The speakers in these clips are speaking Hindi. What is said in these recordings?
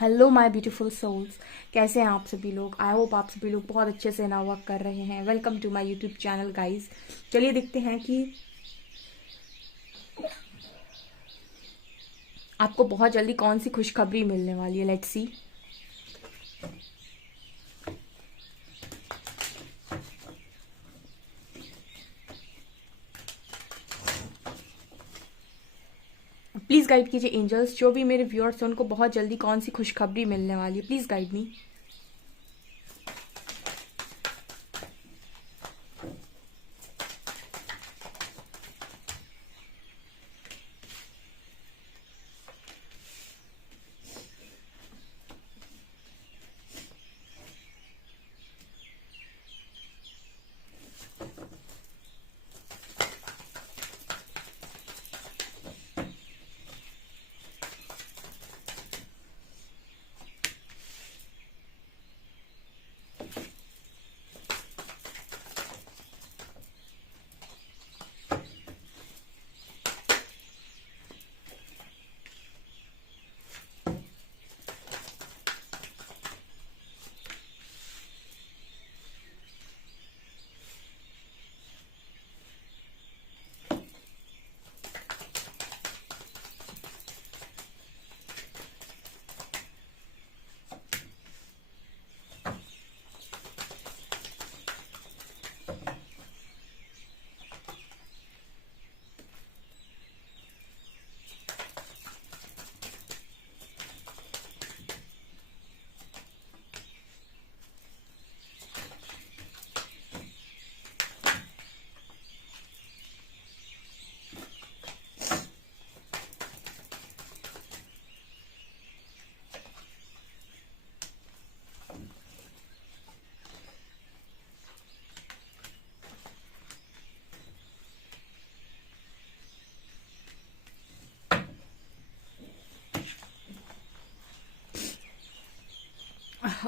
Hello my beautiful souls. कैसे हैं आप सभी लोग? आई होप आप सभी लोग बहुत अच्छे से ना वर्क कर रहे हैं। Welcome to my YouTube channel guys. चलिए देखते हैं कि आपको बहुत जल्दी कौन सी खुशखबरी मिलने वाली है। Let's see. प्लीज़ गाइड कीजिए एंजल्स, जो भी मेरे व्यूअर्स हैं उनको बहुत जल्दी कौन सी खुशखबरी मिलने वाली है। Please guide me.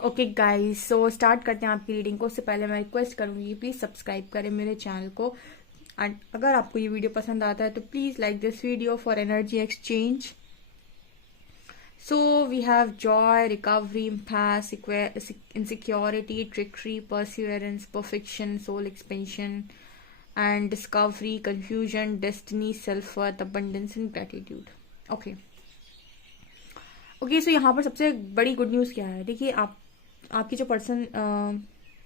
Okay guys, so start करते हैं आपकी रीडिंग को। उससे पहले मैं रिक्वेस्ट करूंगी प्लीज़ सब्सक्राइब करें मेरे चैनल को। एंड अगर आपको ये वीडियो पसंद आता है तो please like this video for energy exchange. So we have joy, recovery, impasse, insecurity, trickery, perseverance, perfection, soul expansion, and discovery, confusion, destiny, self-worth, abundance, and gratitude. Okay. Okay, so यहाँ पर सबसे बड़ी गुड न्यूज़ क्या है? देखिए, आपकी जो पर्सन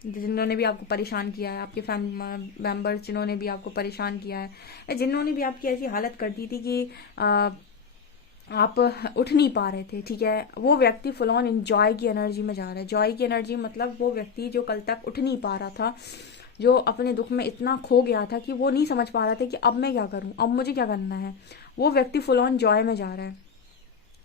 जिन्होंने भी आपको परेशान किया है, आपके मेंबर्स जिन्होंने भी आपको परेशान किया है, या जिन्होंने भी आपकी ऐसी हालत कर दी थी कि आप उठ नहीं पा रहे थे, ठीक है, वो व्यक्ति फुल ऑन इंजॉय की एनर्जी में जा रहा है। जॉय की एनर्जी मतलब वो व्यक्ति जो कल तक उठ नहीं पा रहा था, जो अपने दुख में इतना खो गया था कि वो नहीं समझ पा रहा था कि अब मैं क्या करूं, अब मुझे क्या करना है, वो व्यक्ति फुल ऑन जॉय में जा रहा है।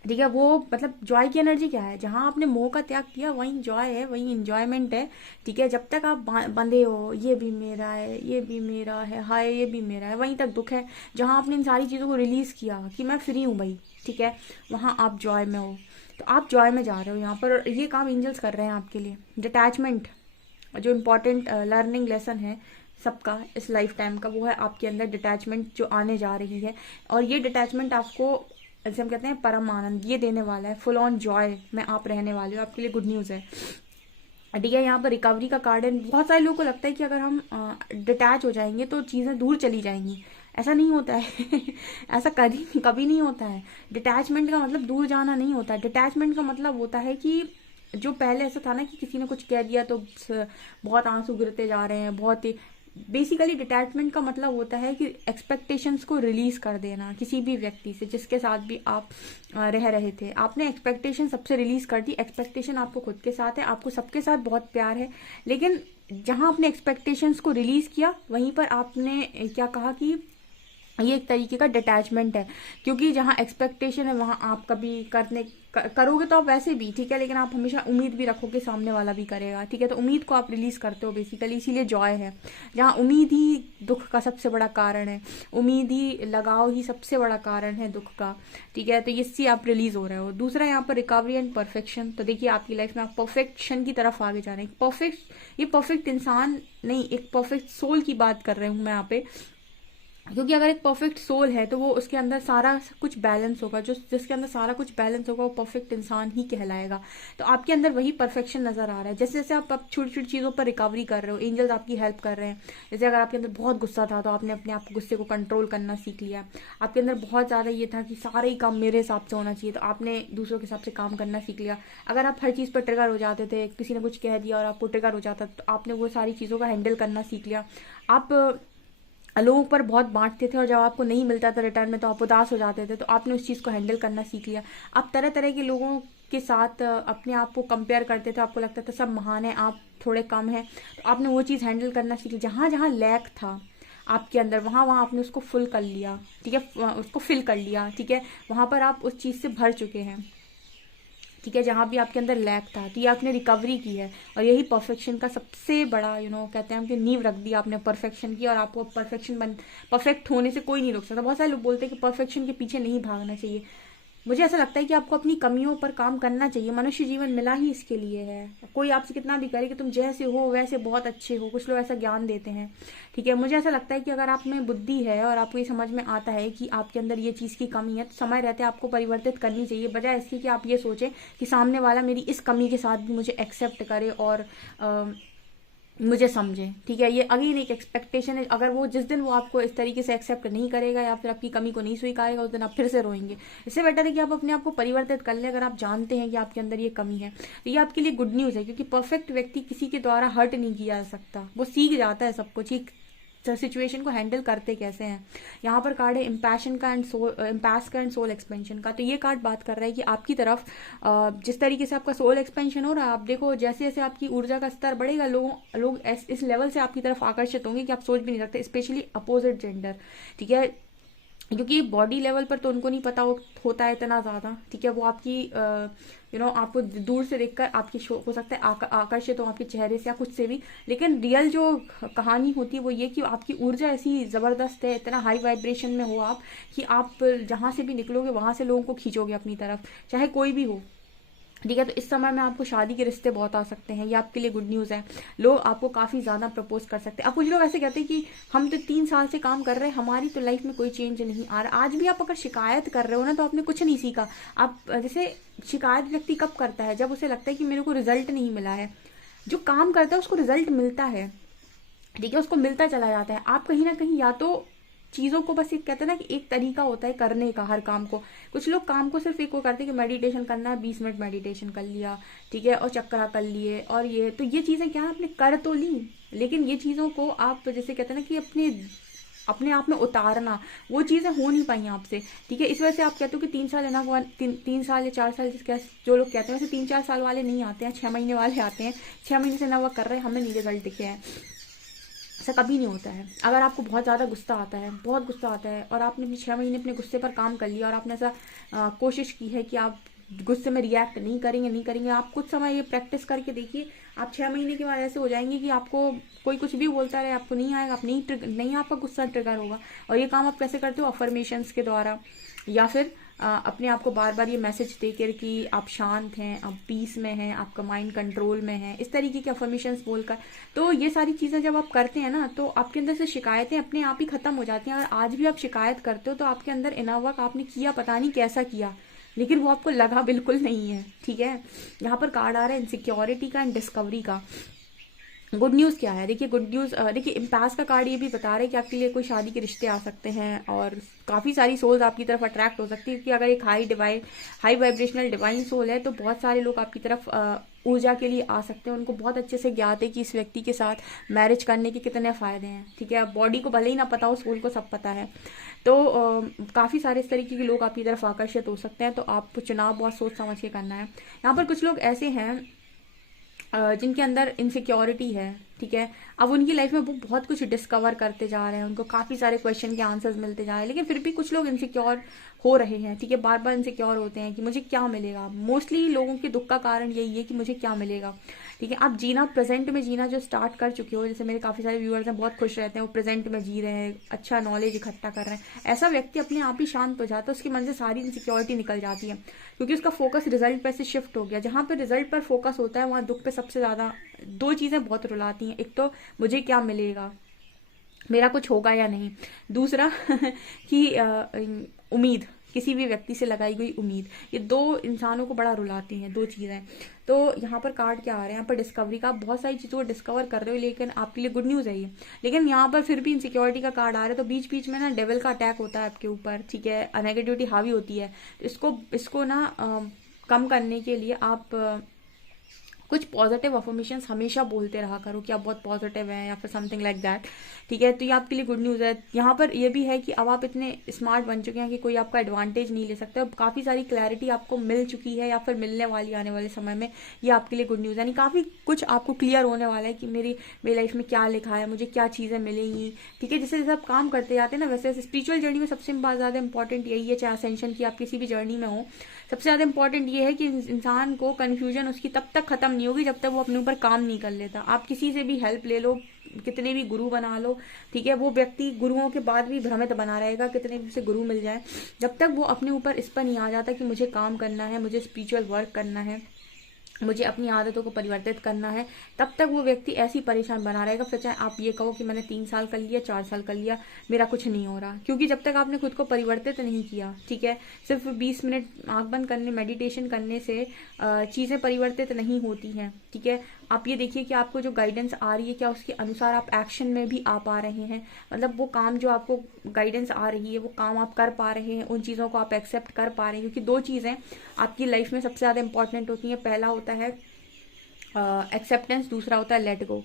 ठीक है, वो मतलब जॉय की एनर्जी क्या है? जहां आपने मोह का त्याग किया वहीं जॉय है, वहीं इंजॉयमेंट है। ठीक है, जब तक आप बंधे हो, ये भी मेरा है, ये भी मेरा है, हाय ये भी मेरा है, वहीं तक दुख है। जहां आपने इन सारी चीजों को रिलीज किया कि मैं फ्री हूं भाई, ठीक है, वहां आप जॉय में हो। तो आप जॉय में जा रहे हो। यहाँ पर ये काम एंजल्स कर रहे हैं आपके लिए। डिटैचमेंट, जो इम्पोर्टेंट लर्निंग लेसन है सबका इस लाइफ टाइम का, वो है आपके अंदर डिटैचमेंट जो आने जा रही है। और ये डिटैचमेंट आपको, जैसे हम कहते हैं, परम आनंद ये देने वाला है। फुल ऑन जॉय में आप रहने वाले हो। आपके लिए गुड न्यूज़ है। ठीक है, यहाँ पर रिकवरी का कार्ड है। बहुत सारे लोगों को लगता है कि अगर हम डिटैच हो जाएंगे तो चीज़ें दूर चली जाएंगी। ऐसा नहीं होता है ऐसा कभी कभी नहीं होता है। डिटैचमेंट का मतलब दूर जाना नहीं होता है। डिटैचमेंट का मतलब होता है कि जो पहले ऐसा था ना कि किसी ने कुछ कह दिया तो बहुत आंसू गिरते जा रहे हैं, बहुत ही। बेसिकली डिटैचमेंट का मतलब होता है कि एक्सपेक्टेशंस को रिलीज कर देना। किसी भी व्यक्ति से जिसके साथ भी आप रह रहे थे, आपने एक्सपेक्टेशन सबसे रिलीज कर दी। एक्सपेक्टेशन आपको खुद के साथ है, आपको सबके साथ बहुत प्यार है, लेकिन जहां आपने एक्सपेक्टेशंस को रिलीज किया वहीं पर आपने क्या कहा कि ये एक तरीके का डिटैचमेंट है। क्योंकि जहाँ एक्सपेक्टेशन है वहाँ आप कभी करोगे तो आप वैसे भी, ठीक है, लेकिन आप हमेशा उम्मीद भी रखोगे सामने वाला भी करेगा, ठीक है, तो उम्मीद को आप रिलीज करते हो बेसिकली, इसीलिए जॉय है। जहाँ उम्मीद ही दुख का सबसे बड़ा कारण है, उम्मीद ही, लगाव ही सबसे बड़ा कारण है दुख का, ठीक है, तो इससे आप रिलीज हो रहे हो। दूसरा यहाँ पर रिकवरी एंड परफेक्शन। तो देखिए, आपकी लाइफ में आप परफेक्शन की तरफ आगे जा रहे हैं। ये परफेक्ट इंसान नहीं, एक परफेक्ट सोल की बात कर रहे हूँ मैं यहाँ पे। क्योंकि अगर एक परफेक्ट सोल है तो वो उसके अंदर सारा कुछ बैलेंस होगा, जो जिसके अंदर सारा कुछ बैलेंस होगा वो परफेक्ट इंसान ही कहलाएगा। तो आपके अंदर वही परफेक्शन नजर आ रहा है। जैसे जैसे आप छोटी छोटी चीज़ों पर रिकवरी कर रहे हो, एंजल्स आपकी हेल्प कर रहे हैं। जैसे अगर आपके अंदर बहुत गुस्सा था तो आपने अपने आप गुस्से को कंट्रोल करना सीख लिया। आपके अंदर बहुत ज़्यादा ये था कि सारे ही काम मेरे हिसाब से होना चाहिए, तो आपने दूसरों के हिसाब से काम करना सीख लिया। अगर आप हर चीज़ पर ट्रिगर हो जाते थे, किसी ने कुछ कह दिया और आपको ट्रिगर हो जाता, तो आपने वो सारी चीज़ों का हैंडल करना सीख लिया। आप लोगों पर बहुत बांटते थे और जब आपको नहीं मिलता था रिटर्न में तो आप उदास हो जाते थे, तो आपने उस चीज़ को हैंडल करना सीख लिया। आप तरह तरह के लोगों के साथ अपने आप को कंपेयर करते थे, आपको लगता था सब महान है, आप थोड़े कम हैं, तो आपने वो चीज़ हैंडल करना सीख लिया। जहाँ जहाँ लैक था आपके अंदर, वहाँ वहाँ आपने उसको फुल कर लिया, ठीक है, उसको फिल कर लिया, ठीक है, वहाँ पर आप उस चीज़ से भर चुके हैं, ठीक है, जहाँ भी आपके अंदर लैक था तो ये आपने रिकवरी की है। और यही परफेक्शन का सबसे बड़ा कहते हैं हम कि नींव रख दी आपने परफेक्शन की। और आपको परफेक्ट होने से कोई नहीं रोक सकता। बहुत सारे लोग बोलते हैं कि परफेक्शन के पीछे नहीं भागना चाहिए। मुझे ऐसा लगता है कि आपको अपनी कमियों पर काम करना चाहिए। मनुष्य जीवन मिला ही इसके लिए है। कोई आपसे कितना भी करे कि तुम जैसे हो वैसे बहुत अच्छे हो, कुछ लोग ऐसा ज्ञान देते हैं, ठीक है। मुझे ऐसा लगता है कि अगर आप में बुद्धि है और आपको ये समझ में आता है कि आपके अंदर ये चीज़ की कमी है, तो समय रहते आपको परिवर्तित करनी चाहिए, बजाय इसके कि आप ये सोचें कि सामने वाला मेरी इस कमी के साथ भी मुझे एक्सेप्ट करे और मुझे समझें, ठीक है। ये अगेन एक एक्सपेक्टेशन है। अगर वो जिस दिन वो आपको इस तरीके से एक्सेप्ट नहीं करेगा या फिर आपकी कमी को नहीं स्वीकारेगा, उस दिन आप फिर से रोएंगे। इससे बेटर है कि आप अपने आप को परिवर्तित कर लें। अगर आप जानते हैं कि आपके अंदर ये कमी है तो ये आपके लिए गुड न्यूज़ है, क्योंकि परफेक्ट व्यक्ति किसी के द्वारा हर्ट नहीं किया जा सकता। वो सीख जाता है सब कुछ, सिचुएशन को हैंडल करते कैसे हैं। यहाँ पर कार्ड है इम्पैशन का एंड सोल, इम्पैस का एंड सोल एक्सपेंशन का। तो ये कार्ड बात कर रहा है कि आपकी तरफ जिस तरीके से आपका सोल एक्सपेंशन हो रहा है, आप देखो जैसे जैसे आपकी ऊर्जा का स्तर बढ़ेगा, लोग इस लेवल से आपकी तरफ आकर्षित होंगे कि आप सोच भी नहीं सकते, स्पेशली अपोजिट जेंडर, ठीक है। क्योंकि बॉडी लेवल पर तो उनको नहीं पता होता है इतना ज़्यादा, ठीक है। वो आपकी आपको दूर से देखकर आपकी हो सकता है आकर्षित हो आपके चेहरे से या कुछ से भी, लेकिन रियल जो कहानी होती है वो ये कि आपकी ऊर्जा ऐसी ज़बरदस्त है, इतना हाई वाइब्रेशन में हो आप कि आप जहाँ से भी निकलोगे वहाँ से लोगों को खींचोगे अपनी तरफ, चाहे कोई भी हो, ठीक है। तो इस समय में आपको शादी के रिश्ते बहुत आ सकते हैं, ये आपके लिए गुड न्यूज़ है। लोग आपको काफ़ी ज़्यादा प्रपोज कर सकते हैं। अब कुछ लोग ऐसे कहते हैं कि हम तो 3 साल से काम कर रहे हैं, हमारी तो लाइफ में कोई चेंज नहीं आ रहा। आज भी आप अगर शिकायत कर रहे हो ना, तो आपने कुछ नहीं सीखा। आप जैसे शिकायत व्यक्ति कब करता है, जब उसे लगता है कि मेरे को रिजल्ट नहीं मिला है। जो काम करता है उसको रिजल्ट मिलता है, ठीक है, उसको मिलता चला जाता है। आप कहीं ना कहीं या तो चीज़ों को बस एक कहते हैं ना कि एक तरीका होता है करने का हर काम को। कुछ लोग काम को सिर्फ एक वो करते हैं कि मेडिटेशन करना है, 20 मिनट मेडिटेशन कर लिया, ठीक है, और चक्रा कर लिए, और ये तो ये चीज़ें क्या है आपने कर तो ली, लेकिन ये चीज़ों को आप जैसे कहते हैं ना कि अपने अपने आप में उतारना, वो चीज़ें हो नहीं पाई आपसे, ठीक है। इस वजह से आप कहते हो कि 3 साल है ना, 3 साल या 4 साल जो लोग कहते हैं वैसे 3-4 साल वाले नहीं आते हैं, 6 महीने वाले आते हैं। 6 महीने से ना वो कर रहे हैं, हमें नहीं रिजल्ट दिखे हैं। ऐसा कभी नहीं होता है। अगर आपको बहुत ज़्यादा गुस्सा आता है, बहुत गुस्सा आता है, और आपने अपने 6 महीने अपने गुस्से पर काम कर लिया और आपने ऐसा कोशिश की है कि आप गुस्से में रिएक्ट नहीं करेंगे, आप कुछ समय ये प्रैक्टिस करके देखिए, आप 6 महीने के बाद ऐसे हो जाएंगे कि आपको कोई कुछ भी बोलता रहे आपको नहीं आएगा, आप नहीं आपका गुस्सा ट्रिगर होगा। और ये काम आप कैसे करते हो, अफर्मेशंस के द्वारा, या फिर अपने आप को बार बार ये मैसेज देकर कि आप शांत हैं, आप पीस में हैं, आपका माइंड कंट्रोल में है, इस तरीके के अफर्मेशंस बोलकर। तो ये सारी चीज़ें जब आप करते हैं ना, तो आपके अंदर से शिकायतें अपने आप ही खत्म हो जाती हैं। और आज भी आप शिकायत करते हो तो आपके अंदर इनर वर्क आपने किया, पता नहीं कैसा किया, लेकिन वो आपको लगा बिल्कुल नहीं है, ठीक है। यहाँ पर कार्ड आ रहा है इनसिक्योरिटी का एंड डिस्कवरी का। गुड न्यूज़ क्या है, देखिए गुड न्यूज़, देखिए इम्पास का कार्ड ये भी बता रहा है कि आपके लिए कोई शादी के रिश्ते आ सकते हैं और काफ़ी सारी सोल्स आपकी तरफ अट्रैक्ट हो सकती है। क्योंकि अगर एक हाई वाइब्रेशनल डिवाइन सोल है तो बहुत सारे लोग आपकी तरफ ऊर्जा के लिए आ सकते हैं। उनको बहुत अच्छे से ज्ञात है कि इस व्यक्ति के साथ मैरिज करने के कितने फ़ायदे हैं, ठीक है। बॉडी को भले ही ना पता हो, सोल को सब पता है। तो काफ़ी सारे इस तरीके के लोग आपकी तरफ आकर्षित हो सकते हैं। तो आपको चुनाव बहुत सोच समझ के करना है। यहाँ पर कुछ लोग ऐसे हैं जिनके अंदर इनसिक्योरिटी है, ठीक है। अब उनकी लाइफ में वो बहुत कुछ डिस्कवर करते जा रहे हैं, उनको काफ़ी सारे क्वेश्चन के आंसर्स मिलते जा रहे हैं, लेकिन फिर भी कुछ लोग इनसिक्योर हो रहे हैं, ठीक है। बार बार इनसिक्योर होते हैं कि मुझे क्या मिलेगा। मोस्टली लोगों के दुख का कारण यही है कि मुझे क्या मिलेगा, ठीक है। आप जीना, प्रेजेंट में जीना जो स्टार्ट कर चुके हो, जैसे मेरे काफ़ी सारे व्यूअर्स हैं, बहुत खुश रहते हैं, वो प्रेजेंट में जी रहे हैं, अच्छा नॉलेज इकट्ठा कर रहे हैं। ऐसा व्यक्ति अपने आप ही शांत हो जाता है, उसके मन से सारी इनसिक्योरिटी निकल जाती है, क्योंकि उसका फोकस रिजल्ट पर से शिफ्ट हो गया। जहाँ पर रिजल्ट पर फोकस होता है वहाँ दुख पे सबसे ज़्यादा 2 चीज़ें बहुत रुलाती हैं। एक तो मुझे क्या मिलेगा, मेरा कुछ होगा या नहीं। दूसरा कि उम्मीद, किसी भी व्यक्ति से लगाई गई उम्मीद, ये दो इंसानों को बड़ा रुलाती हैं, दो चीज़ें। तो यहाँ पर कार्ड क्या आ रहे हैं, यहाँ पर डिस्कवरी का, आप बहुत सारी चीज़ों को डिस्कवर कर रहे हो, लेकिन आपके लिए गुड न्यूज़ है ये। लेकिन यहाँ पर फिर भी इनसिक्योरिटी का कार्ड आ रहा है, तो बीच बीच में ना डेविल का अटैक होता है आपके ऊपर, ठीक है, नेगेटिविटी हावी होती है। तो इसको इसको ना कम करने के लिए आप कुछ पॉजिटिव अफर्मेशंस हमेशा बोलते रहा करो कि आप बहुत पॉजिटिव हैं या फिर समथिंग लाइक दैट, ठीक है। तो ये आपके लिए गुड न्यूज़ है। यहाँ पर ये भी है कि अब आप इतने स्मार्ट बन चुके हैं कि कोई आपका एडवांटेज नहीं ले सकता। अब काफ़ी सारी क्लैरिटी आपको मिल चुकी है या फिर मिलने वाली आने वाले समय में, ये आपके लिए गुड न्यूज़ है। यानी काफ़ी कुछ आपको क्लियर होने वाला है कि मेरी लाइफ में क्या लिखा है, मुझे क्या चीज़ें मिलेंगी, ठीक है। जैसे जैसे आप काम करते जाते हैं ना, वैसे वैसे स्पिरिचुअल जर्नी में सबसे ज़्यादा इंपॉर्टेंट यही है, चाहे असेंशन की आप किसी भी जर्नी में हो, सबसे ज़्यादा इंपॉर्टेंट ये है कि इंसान को कन्फ्यूजन उसकी तब तक खत्म नहीं होगी जब तक वो अपने ऊपर काम नहीं कर लेता। आप किसी से भी हेल्प ले लो, कितने भी गुरु बना लो, ठीक है, वो व्यक्ति गुरुओं के बाद भी भ्रमित बना रहेगा, कितने भी उसे गुरु मिल जाए, जब तक वो अपने ऊपर इस पर नहीं आ जाता कि मुझे काम करना है, मुझे स्पिरिचुअल वर्क करना है, मुझे अपनी आदतों को परिवर्तित करना है, तब तक वो व्यक्ति ऐसी परेशान बना रहेगा। फिर चाहे आप ये कहो कि मैंने 3 साल कर लिया, 4 साल कर लिया, मेरा कुछ नहीं हो रहा, क्योंकि जब तक आपने खुद को परिवर्तित नहीं किया, ठीक है, सिर्फ 20 मिनट आंख बंद करने, मेडिटेशन करने से चीज़ें परिवर्तित नहीं होती हैं, ठीक है। आप ये देखिए कि आपको जो गाइडेंस आ रही है, क्या उसके अनुसार आप एक्शन में भी आ पा रहे हैं, मतलब वो काम जो आपको गाइडेंस आ रही है वो काम आप कर पा रहे हैं, उन चीज़ों को आप एक्सेप्ट कर पा रहे हैं। क्योंकि दो चीज़ें आपकी लाइफ में सबसे ज़्यादा इंपॉर्टेंट होती हैं, पहला होता है एक्सेप्टेंस, दूसरा होता है लेट गो।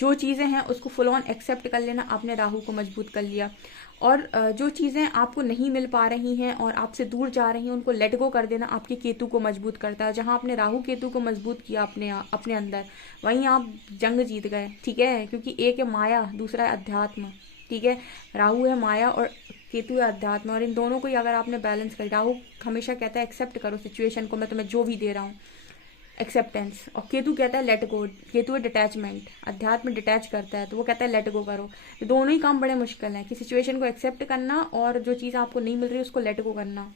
जो चीज़ें हैं उसको फुल ऑन एक्सेप्ट कर लेना, आपने राहु को मजबूत कर लिया। और जो चीज़ें आपको नहीं मिल पा रही हैं और आपसे दूर जा रही हैं, उनको लेट गो कर देना आपके केतु को मजबूत करता है। जहां आपने राहु केतु को मजबूत किया अपने अंदर, वहीं आप जंग जीत गए, ठीक है। क्योंकि एक है माया, दूसरा है अध्यात्म, ठीक है। राहु है माया और केतु है अध्यात्म, और इन दोनों को ही अगर आपने बैलेंस कर, राहु हमेशा कहता है एक्सेप्ट करो सिचुएशन को, मैं तुम्हें जो भी दे रहा हूँ, एक्सेप्टेंस। और केतु कहता है लेट गो, केतु है डिटैचमेंट, अध्यात्म डिटैच करता है, तो वो कहता है लेट गो करो। तो दोनों ही काम बड़े मुश्किल हैं कि सिचुएशन को एक्सेप्ट करना और जो चीज़ आपको नहीं मिल रही उसको लेट गो करना।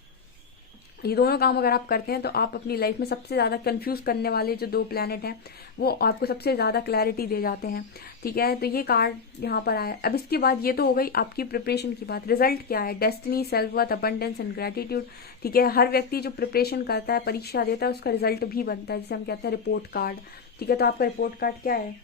ये दोनों काम अगर आप करते हैं तो आप अपनी लाइफ में सबसे ज़्यादा कंफ्यूज करने वाले जो दो प्लैनेट हैं वो आपको सबसे ज़्यादा क्लैरिटी दे जाते हैं, ठीक है। तो ये कार्ड यहाँ पर आया। अब इसके बाद ये तो हो गई आपकी प्रिपरेशन की बात। रिजल्ट क्या है, destiny, self worth, abundance and gratitude, ठीक है। हर व्यक्ति जो प्रिपरेशन करता है, परीक्षा देता है, उसका रिजल्ट भी बनता है, जिसे हम कहते हैं रिपोर्ट कार्ड, ठीक है। तो आपका रिपोर्ट कार्ड क्या है,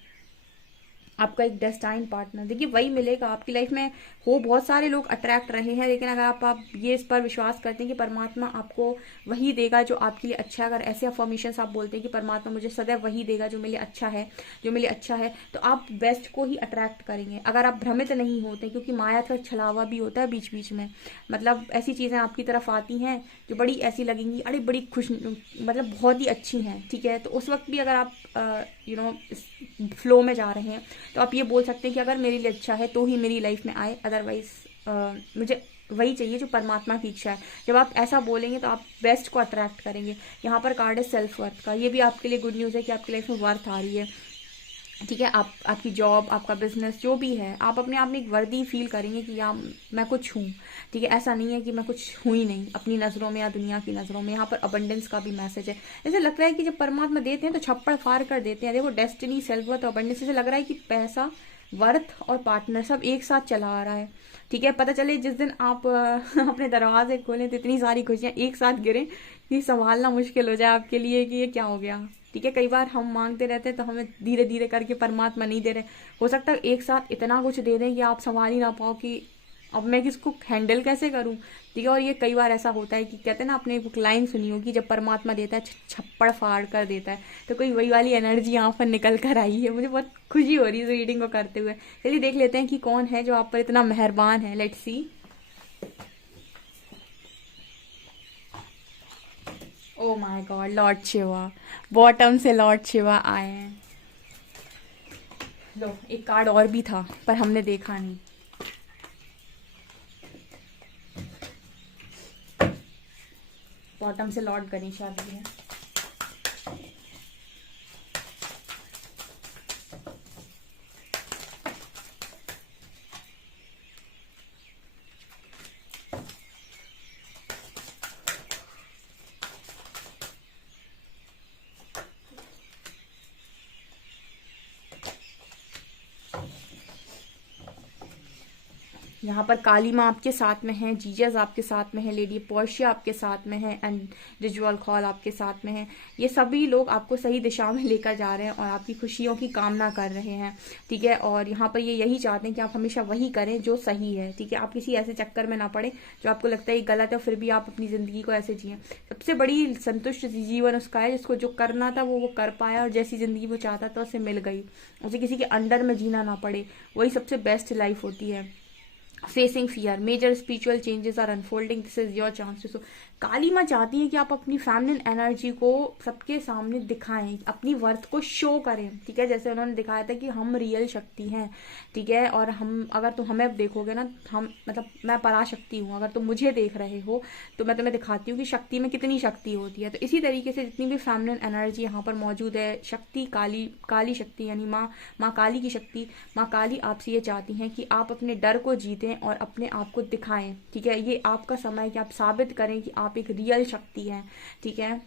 आपका एक डेस्टाइन पार्टनर। देखिए वही मिलेगा आपकी लाइफ में। हो बहुत सारे लोग अट्रैक्ट रहे हैं, लेकिन अगर आप ये इस पर विश्वास करते हैं कि परमात्मा आपको वही देगा जो आपके लिए अच्छा है, अगर ऐसे अफर्मेशंस आप बोलते हैं कि परमात्मा मुझे सदैव वही देगा जो मेरे लिए अच्छा है, जो मेरे लिए अच्छा है, तो आप बेस्ट को ही अट्रैक्ट करेंगे अगर आप भ्रमित नहीं होते। क्योंकि माया का छलावा भी होता है बीच बीच में, मतलब ऐसी चीज़ें आपकी तरफ आती हैं जो बड़ी ऐसी लगेंगी, अरे बड़ी खुश, मतलब बहुत ही अच्छी हैं, ठीक है। तो उस वक्त भी अगर आप फ्लो में जा रहे हैं तो आप ये बोल सकते हैं कि अगर मेरे लिए अच्छा है तो ही मेरी लाइफ में आए, अदरवाइज मुझे वही चाहिए जो परमात्मा की इच्छा है। जब आप ऐसा बोलेंगे तो आप बेस्ट को अट्रैक्ट करेंगे। यहाँ पर कार्ड है सेल्फ वर्थ का, ये भी आपके लिए गुड न्यूज़ है कि आपकी लाइफ में वर्थ आ रही है, ठीक है। आपकी जॉब, आपका बिजनेस जो भी है, आप अपने आप में एक वर्दी फील करेंगे कि यार मैं कुछ हूँ, ठीक है। ऐसा नहीं है कि मैं कुछ हूँ ही नहीं अपनी नज़रों में या दुनिया की नज़रों में। यहाँ पर अबंडेंस का भी मैसेज है। जैसे लगता है कि जब परमात्मा देते हैं तो छप्पड़ फाड़ कर देते हैं। देखो डेस्टिनी, सेल्फ वर्थ और अबंडेंस, जैसे लग रहा है कि पैसा, वर्थ और पार्टनर सब एक साथ चला आ रहा है, ठीक है। पता चले जिस दिन आप अपने दरवाजे खोलें तो इतनी सारी खुशियाँ एक साथ गिरें कि संभालना मुश्किल हो जाए आपके लिए कि ये क्या हो गया, ठीक है। कई बार हम मांगते रहते हैं तो हमें धीरे धीरे करके परमात्मा नहीं दे रहे, हो सकता है एक साथ इतना कुछ दे दें कि आप संभाल ही ना पाओ कि अब मैं किसको हैंडल कैसे करूं, ठीक है। और ये कई बार ऐसा होता है कि कहते हैं ना, आपने एक लाइन सुनी होगी, जब परमात्मा देता है छप्पड़ फाड़ कर देता है, तो कोई वही वाली एनर्जी यहाँ पर निकल कर आई है। मुझे बहुत खुशी हो रही है इस रीडिंग को करते हुए। चलिए देख लेते हैं कि कौन है जो आप पर इतना मेहरबान है। Let's see. Oh my God, Lord Shiva, bottom से लॉर्ड शिवा आए हैं। लो, एक कार्ड और भी था पर हमने देखा नहीं। बॉटम से लॉर्ड गणेश आ गई है। यहाँ पर काली माँ आपके साथ में है, जीजस आपके साथ में है, लेडी पोर्शिया आपके साथ में है एंड रिजुअल कॉल आपके साथ में है। ये सभी लोग आपको सही दिशा में लेकर जा रहे हैं और आपकी खुशियों की कामना कर रहे हैं, ठीक है। और यहाँ पर ये यही चाहते हैं कि आप हमेशा वही करें जो सही है, ठीक है। आप किसी ऐसे चक्कर में ना पड़े जो आपको लगता है ये गलत है, फिर भी आप अपनी ज़िंदगी को ऐसे जिए। सबसे बड़ी संतुष्ट जीवन उसका है जिसको जो करना था वो कर पाया, और जैसी ज़िंदगी वो चाहता था उसे मिल गई, उसे किसी के अंडर में जीना ना पड़े। वही सबसे बेस्ट लाइफ होती है। Facing fear, major spiritual changes are unfolding, this is your chance. Kali माँ चाहती है कि आप अपनी फेमिनिन एनर्जी को सबके सामने दिखाएं, अपनी वर्थ को शो करें, ठीक है। जैसे उन्होंने दिखाया था कि हम रियल शक्ति हैं, ठीक है। और हम, अगर तुम हमें देखोगे ना, हम मतलब मैं पराशक्ति हूँ, अगर तुम मुझे देख रहे हो तो मैं तुम्हें दिखाती हूँ कि शक्ति में कितनी शक्ति होती है। तो इसी तरीके से जितनी भी फेमिनिन एनर्जी यहाँ पर मौजूद है, शक्ति, काली शक्ति यानी माँ काली की शक्ति, माँ काली आपसे ये चाहती हैं कि आप अपने डर को जीतें और अपने आप को दिखाएं, ठीक है। ये आपका समय है कि आप साबित करें कि आप एक रियल शक्ति है, ठीक है।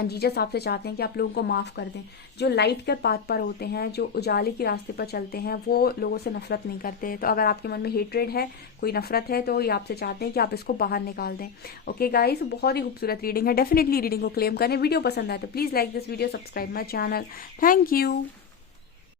जीसस आपसे चाहते हैं कि आप लोगों को माफ़ कर दें। जो लाइट के पाथ पर होते हैं, जो उजाले के रास्ते पर चलते हैं, वो लोगों से नफरत नहीं करते। तो अगर आपके मन में हेट्रेड है, कोई नफरत है, तो ये आपसे चाहते हैं कि आप इसको बाहर निकाल दें। ओके गाइस, बहुत ही खूबसूरत रीडिंग है, डेफिनेटली रीडिंग को क्लेम करें। वीडियो पसंद आए तो please like this video, subscribe my channel. Thank you.